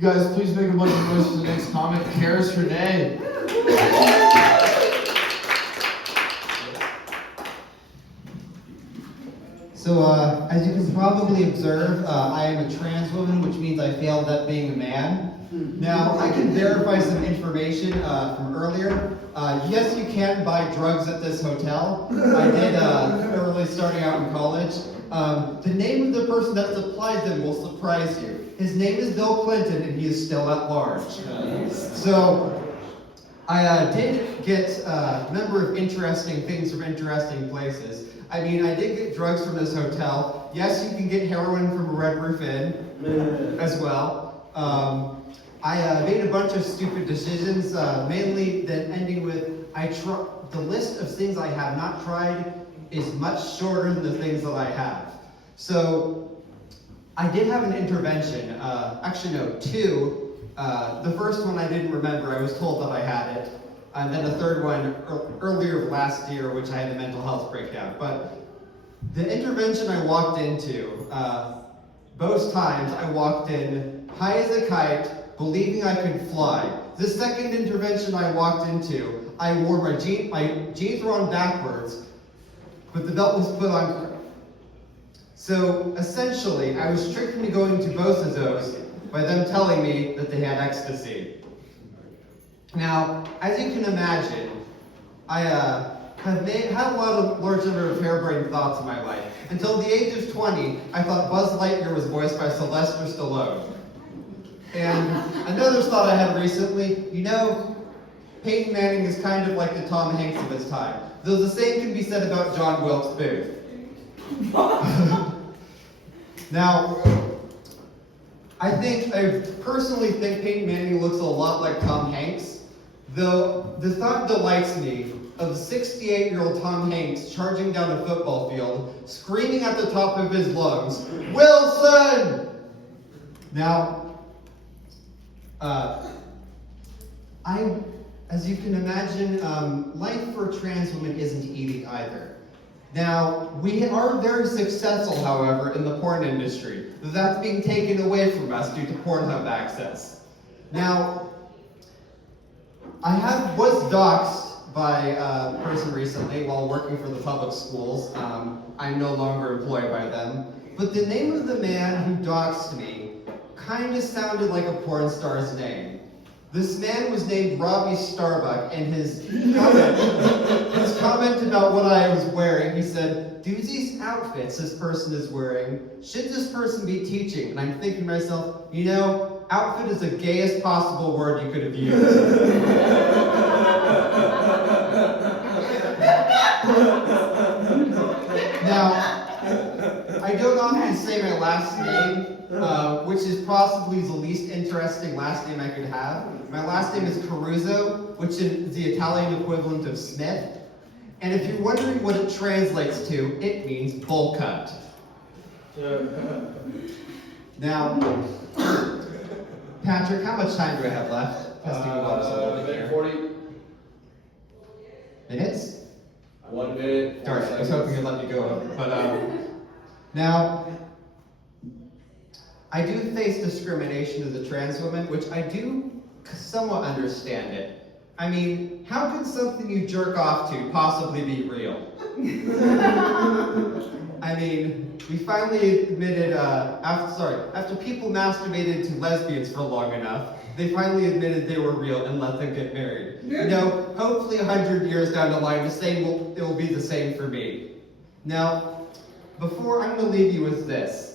You guys, please make a bunch of noise for the next comic, Karis Renee. So, as you can probably observe, I am a trans woman, which means I failed at being a man. Now, I can verify some information from earlier. Yes, you can buy drugs at this hotel. I did early starting out in college. The name of the person that supplied them will surprise you. His name is Bill Clinton, and he is still at large. So, I did get a number of interesting things from interesting places. I mean, I did get drugs from this hotel. Yes, you can get heroin from a Red Roof Inn as well. I made a bunch of stupid decisions, mainly then ending with the list of things I have not tried is much shorter than the things that I have. So I did have an intervention. Actually, no, two. The first one I didn't remember. I was told that I had it. And then the third one earlier last year, which I had a mental health breakdown. But the intervention I walked into, both times I walked in high as a kite, believing I could fly. The second intervention I walked into, I wore my jeans were on backwards, but the belt was put on. So essentially, I was tricked into going to both of those by them telling me that they had ecstasy. Now, as you can imagine, I had a large number of harebrained thoughts in my life. Until the age of 20, I thought Buzz Lightyear was voiced by Sylvester Stallone. And another thought I had recently, you know, Peyton Manning is kind of like the Tom Hanks of his time. Though the same can be said about John Wilkes Booth. Now, I personally think Peyton Manning looks a lot like Tom Hanks, though the thought delights me of 68-year-old Tom Hanks charging down a football field, screaming at the top of his lungs, "Wilson!" Now, as you can imagine, life for a trans woman isn't easy either. Now, we are very successful, however, in the porn industry. That's being taken away from us due to Pornhub access. Now, I was doxxed by a person recently while working for the public schools. I'm no longer employed by them. But the name of the man who doxxed me kind of sounded like a porn star's name. This man was named Robbie Starbuck, and his comment about what I was wearing, he said, "Do these outfits this person is wearing, should this person be teaching?" And I'm thinking to myself, you know, outfit is the gayest possible word you could have used. Now, I don't often say my last name, which is possibly the least interesting last name I could have. My last name is Caruso, which is the Italian equivalent of Smith. And if you're wondering what it translates to, it means bowl cut. Now, Patrick, how much time do I have left? Testing the waters a little bit here. 40 minutes? 1 minute. Darn it, I was hoping you'd let me go over. But now, I do face discrimination as a trans woman, which I do somewhat understand it. I mean, how could something you jerk off to possibly be real? I mean, we finally admitted, after people masturbated to lesbians for long enough, they finally admitted they were real and let them get married. You know, hopefully 100 years down the line, it will be the same for me. Now, I'm going to leave you with this.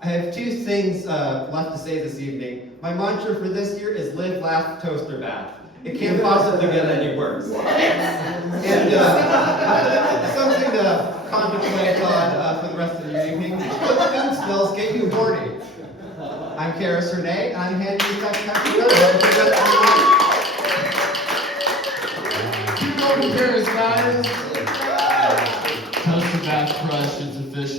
I have two things left to say this evening. My mantra for this year is live, laugh, toaster bath. It can't possibly get any worse. And something to contemplate on for the rest of the evening. What food smells get you horny? I'm Karis Renee, and I'm handing you back to Keep going, Karis, guys. Toaster bath crush is official.